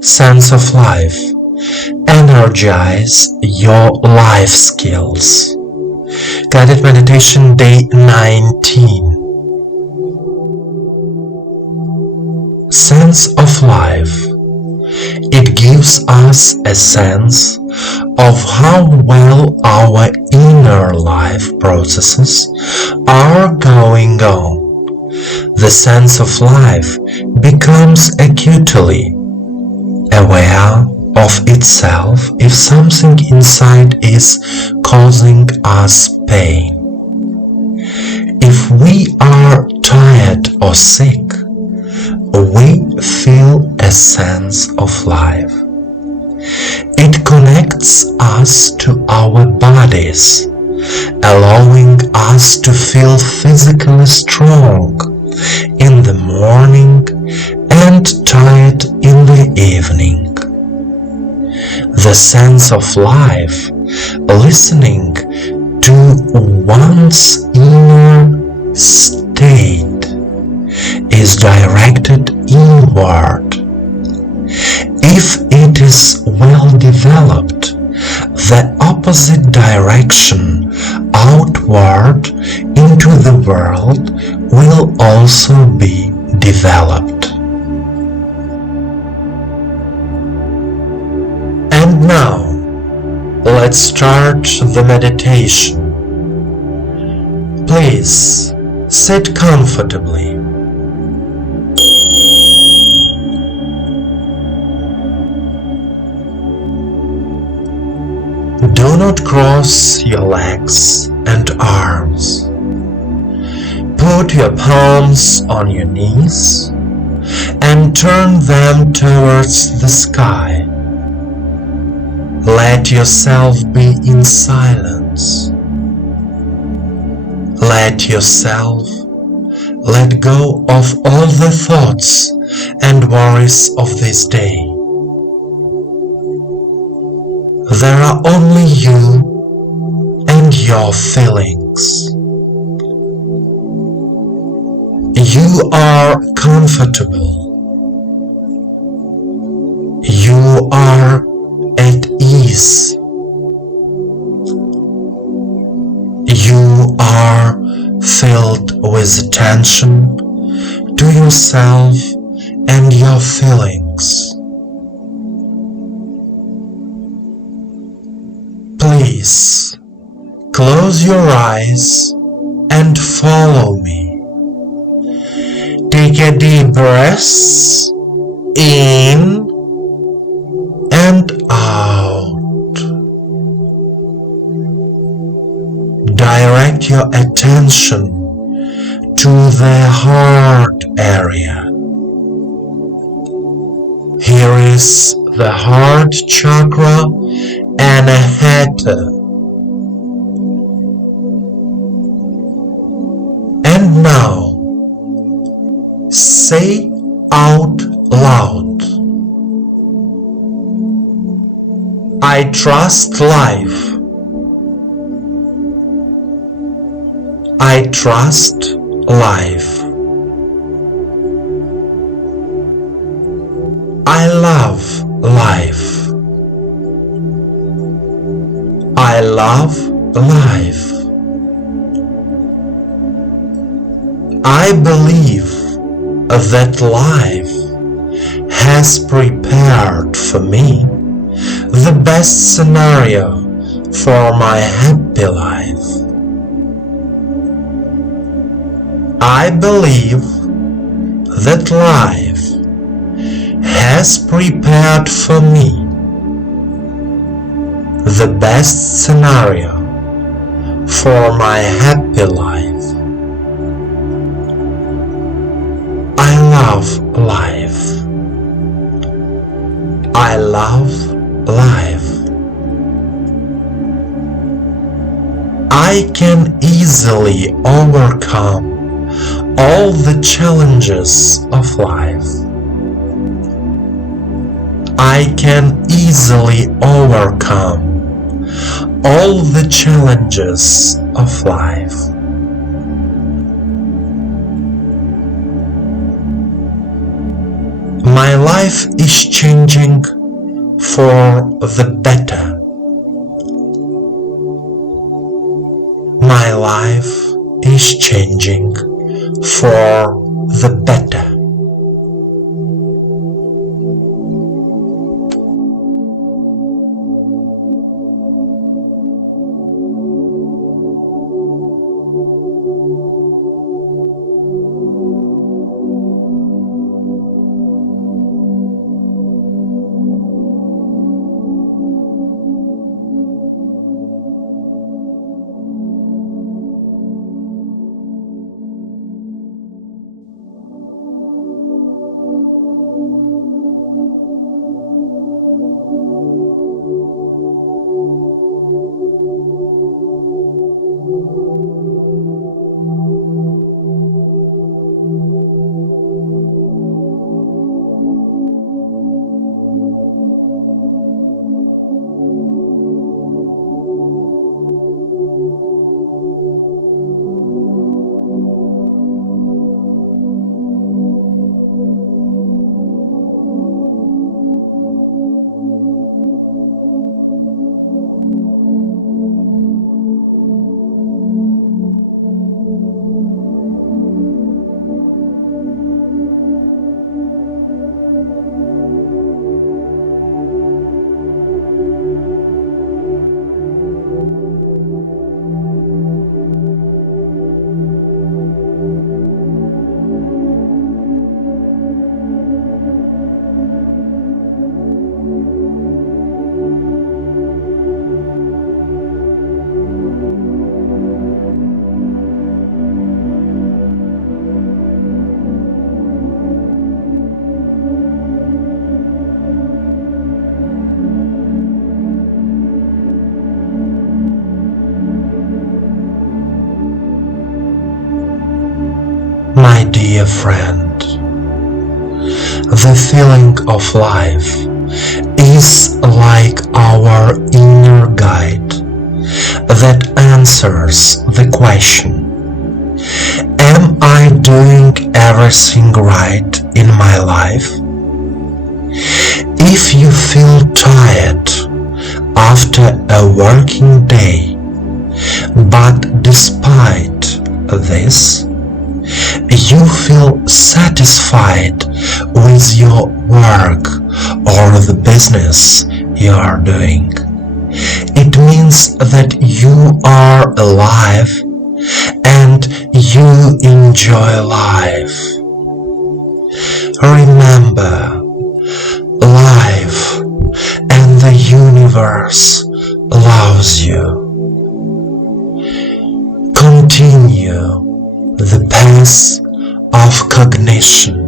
sense of life. Energize your life skills. Guided Meditation Day 19. Sense of life. It gives us a sense of how well our inner life processes are going on. The sense of life becomes acutely aware of itself if something inside is causing us pain. If we are tired or sick, we feel a sense of life. It connects us to our bodies, allowing us to feel physically strong in the morning and tired in the evening. The sense of life, listening to one's inner state, is directed inward. If it is well developed, the opposite direction, outward into the world, will also be developed. And now, let's start the meditation. Please sit comfortably. Do not cross your legs and arms. Put your palms on your knees and turn them towards the sky. Let yourself be in silence. Let yourself let go of all the thoughts and worries of this day. There are only you and your feelings. You are comfortable. You are at ease. You are filled with attention to yourself and your feelings. Please close your eyes and follow me. Take a deep breath in and out. Direct your attention to the heart area. Here is the heart chakra Anahata. And now, say out loud, I trust life. I trust life. I love life. I love life. I believe that life has prepared for me the best scenario for my happy life. I believe that life has prepared for me the best scenario for my happy life. I love life. I love life. I can easily overcome all the challenges of life. I can easily overcome all the challenges of life. My life life is changing for the better. My life is changing for the better. My dear friend, the feeling of life is like our inner guide that answers the question, am I doing everything right in my life? If you feel tired after a working day, but despite this, you feel satisfied with your work or the business you are doing, it means that you are alive and you enjoy life. Remember, life and the universe loves you. Continue the path of cognition